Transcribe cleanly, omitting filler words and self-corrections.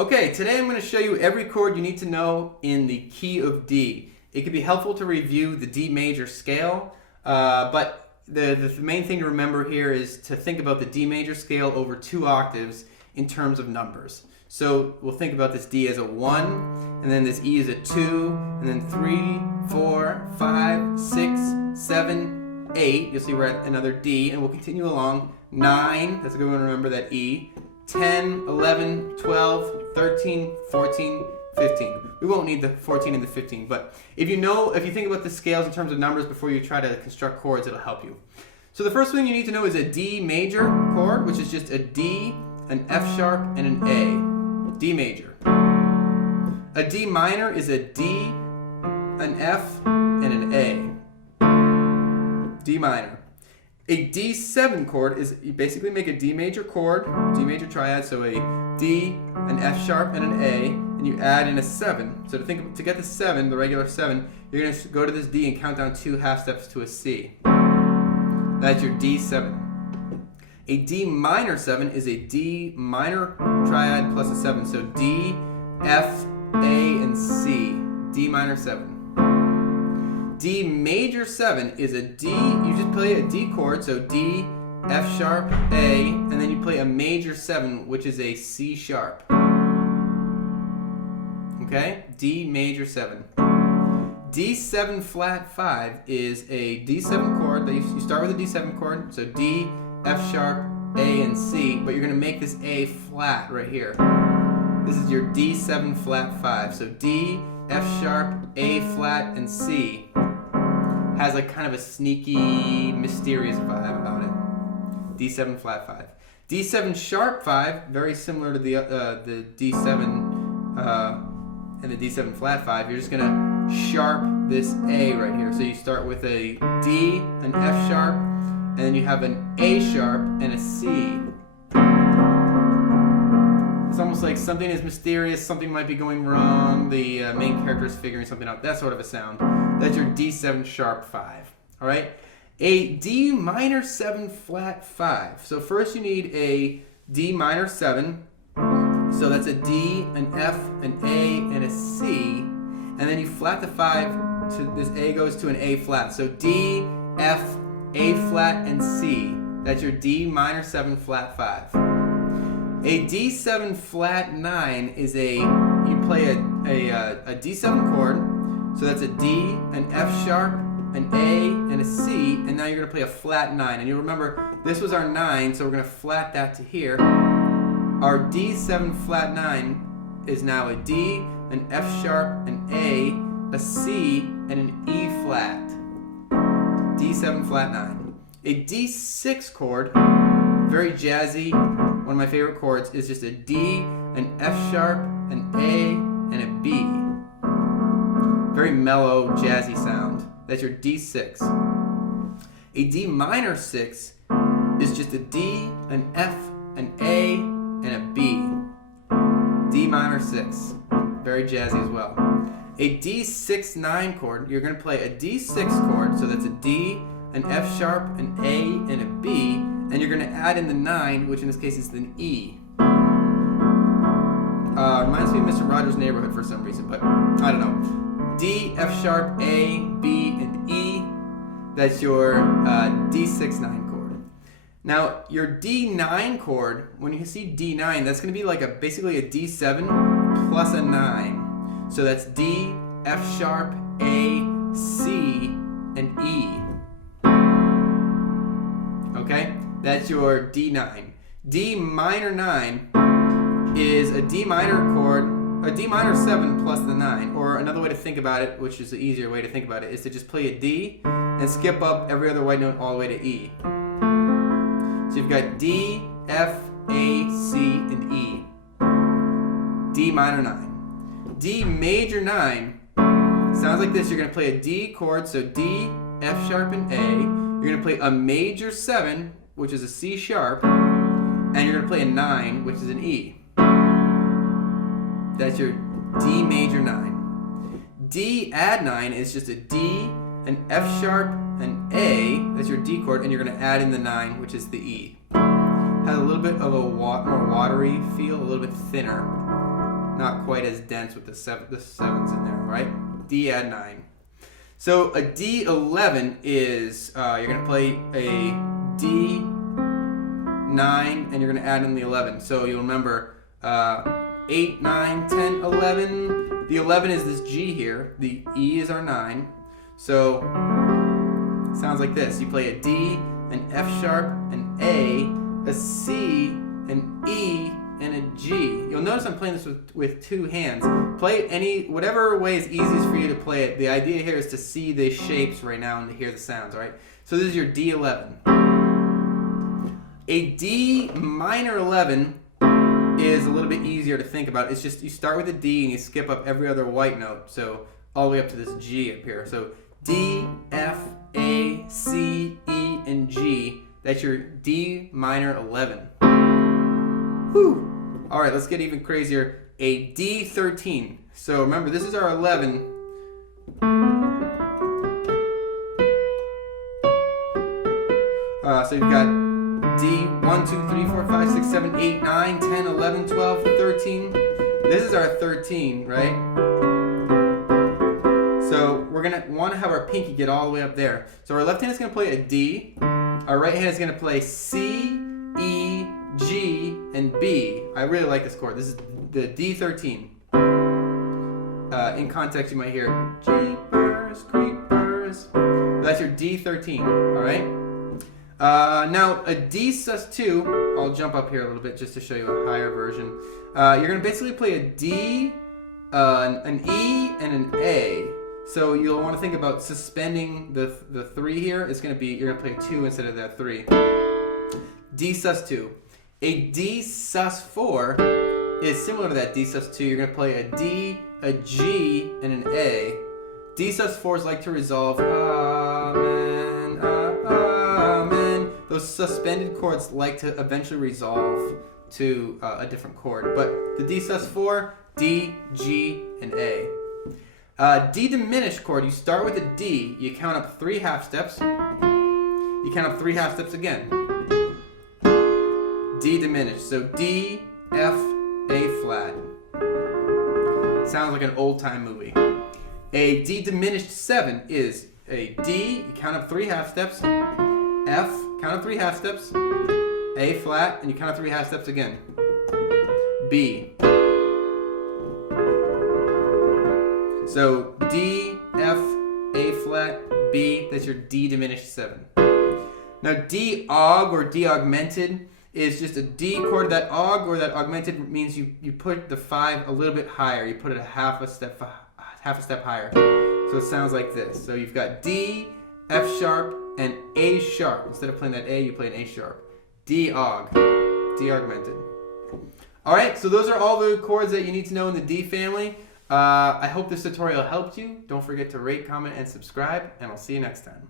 Okay, today I'm going to show you every chord you need to know in the key of D. It can be helpful to review the D major scale, but the main thing to remember here is to think about the D major scale over 2 octaves in terms of numbers. So we'll think about this D as a 1, and then this E is a 2, and then 3, 4, 5, 6, 7, 8. You'll see we're at another D, and we'll continue along. 9, that's a good one to remember, that E. 10, 11, 12, 13, 14, 15. We won't need the 14 and the 15, but if you think about the scales in terms of numbers before you try to construct chords, it'll help you. So the first thing you need to know is a D major chord, which is just a D, an F sharp, and an A. D major. A D minor is a D, an F, and an A. D minor. A D7 chord is, you basically make a D major chord, D major triad, so a D, an F sharp, and an A, and you add in a 7. So to get the 7, the regular 7, you're going to go to this D and count down 2 half steps to a C. That's your D7. A D minor 7 is a D minor triad plus a 7, so D, F, A, and C. D minor 7. D major 7 is a D, you just play a D chord, so D, F sharp, A, and then you play a major 7, which is a C sharp. Okay? D major 7. D7 flat 5 is a D7 chord, that you start with a D7 chord, so D, F sharp, A, and C, but you're going to make this A flat right here. This is your D7 flat 5, so D, F sharp, A flat, and C. Has like kind of a sneaky, mysterious vibe about it. D7 flat 5. D7 sharp 5, very similar to the D7 and the D7 flat 5. You're just gonna sharp this A right here. So you start with a D, an F sharp, and then you have an A sharp and a C. It's almost like something is mysterious, something might be going wrong, the main character is figuring something out, that sort of a sound. That's your D7 sharp 5, all right? A D minor 7 flat 5. So first you need a D minor 7, so that's a D, an F, an A, and a C, and then you flat the 5, to this A goes to an A flat, so D, F, A flat, and C. That's your D minor 7 flat 5. A D7 flat 9 is you play a D7 chord, so that's a D, an F sharp, an A, and a C, and now you're going to play a flat 9. And you'll remember, this was our 9, so we're going to flat that to here. Our D7 flat 9 is now a D, an F sharp, an A C, and an E flat. D7 flat 9. A D6 chord, very jazzy, one of my favorite chords, is just a D, an F sharp, an A, and a B. Very mellow, jazzy sound. That's your D6. A D minor 6 is just a D, an F, an A, and a B. D minor 6. Very jazzy as well. A D6 9 chord, you're going to play a D6 chord, so that's a D, an F sharp, an A, and a B, and you're going to add in the 9, which in this case is an E. Reminds me of Mr. Rogers' Neighborhood for some reason, but I don't know. D, F sharp, A, B, and E. That's your D6 9 chord. Now, your D9 chord, when you see D9, that's going to be like basically a D7 plus a 9. So that's D, F sharp, A, C, and E. Okay? That's your D9. D minor 9 is a D minor chord, a D minor 7 plus the 9, or another way to think about it, which is the easier way to think about it, is to just play a D and skip up every other white note all the way to E. So you've got D, F, A, C, and E. D minor 9. D major 9 sounds like this. You're going to play a D chord, so D, F sharp, and A. You're going to play a major 7, which is a C sharp, and you're going to play a 9, which is an E. That's your D major 9. D add 9 is just a D, an F sharp, an A, that's your D chord, and you're going to add in the 9, which is the E. Has a little bit of a more watery feel, a little bit thinner. not quite as dense with the sevens in there, right? D add 9. So a D11 is, you're going to play a D9 and you're going to add in the 11. So you'll remember 8, 9, 10, 11. The 11 is this G here. The E is our 9. So sounds like this. You play a D, an F sharp, an A, a C, an E, and a G. You'll notice I'm playing this with 2 hands. Play it whatever way is easiest for you to play it. The idea here is to see the shapes right now and to hear the sounds, all right? So this is your D11. A D minor 11 is a little bit easier to think about. It's just you start with a D and you skip up every other white note, so all the way up to this G up here. So D, F, A, C, E, and G. That's your D minor 11. Whew. All right, let's get even crazier. A D13. So remember, this is our 11. So you've got D 1, 2, 3, 4, 5, 6, 7, 8, 9, 10, 11, 12, 13. This is our 13, right? So we're going to want to have our pinky get all the way up there. So our left hand is going to play a D. Our right hand is going to play C, E, G, and B. I really like this chord. This is the D13. In context, you might hear Jeepers, Creepers. That's your D13, all right? Now, a D sus2, I'll jump up here a little bit just to show you a higher version. You're going to basically play a D, an E, and an A. So you'll want to think about suspending the 3 here. It's going to be, you're going to play a 2 instead of that 3. D sus2. A D sus4 is similar to that D sus2. You're going to play a D, a G, and an A. D sus4s like to resolve Amen, Amen. Those suspended chords like to eventually resolve to a different chord. But the D sus4, D, G, and A. D diminished chord, you start with a D, you count up 3 half steps, you count up 3 half steps again. D diminished, so D, F, A flat. Sounds like an old time movie. A D diminished 7 is a D, you count up 3 half steps, F, count up 3 half steps, A flat, and you count up 3 half steps again. B. So D, F, A flat, B, that's your D diminished 7. Now D aug or D augmented is just a D chord. That aug or that augmented means you put the 5 a little bit higher. You put it half a step higher. So it sounds like this. So you've got D, F sharp, and A sharp. Instead of playing that A, you play an A sharp. D aug, D augmented. All right, so those are all the chords that you need to know in the D family. I hope this tutorial helped you. Don't forget to rate, comment, and subscribe, and I'll see you next time.